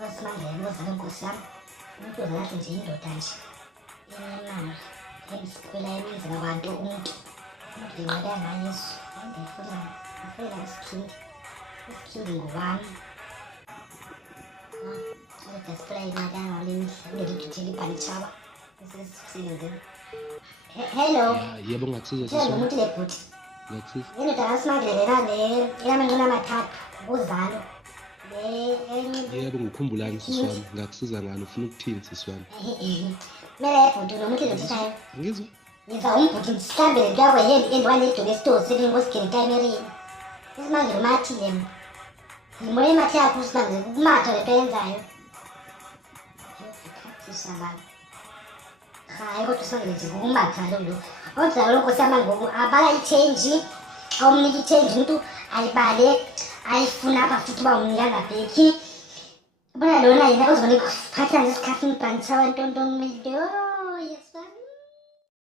Wasimangele uzalo nkosi yami. Umuntu uzalahle nje indoda nje. Enemali. Emsikwela emenzela abantu umuntu. Umuntu ngincela ngayesu. Ngifuna isikhingi. Isikhingi ngubani? Display imali yangalimihla. Ngilithile ibhalichaba. Sesisebenzeni. Hello. Yebo ngakusiza Tshela sisi wami. umuntu lebhuti. Ngakusiza. Indoda kaSimangele le inamanqina amathathu uzalo. Yebo ngikhumbulani sisi wami. Ngakusiza ngani ufuna ukuthini sisi wami? Mele ebhuti nomuntu lothayo. Ngizwa. Ngiza umbhuti mhlambele kuyakwe yeni wanedolo esitosi ngosigeni kamerini. Isimangele mathi yena. Ngimoya imathe yakho uSimangele kumatha lepenzayo. Sisabala. Hayi kodwa uSimangele nje kumatha lo. Kodwa lokho samangoku abala i-change. Awumnika i-change umuntu ayibale ayifuna apha futhi uba umnyanga bheki. Bona lona yena uzobona ikuphatha nje isikhathi ngibhanisa wantontoni milo.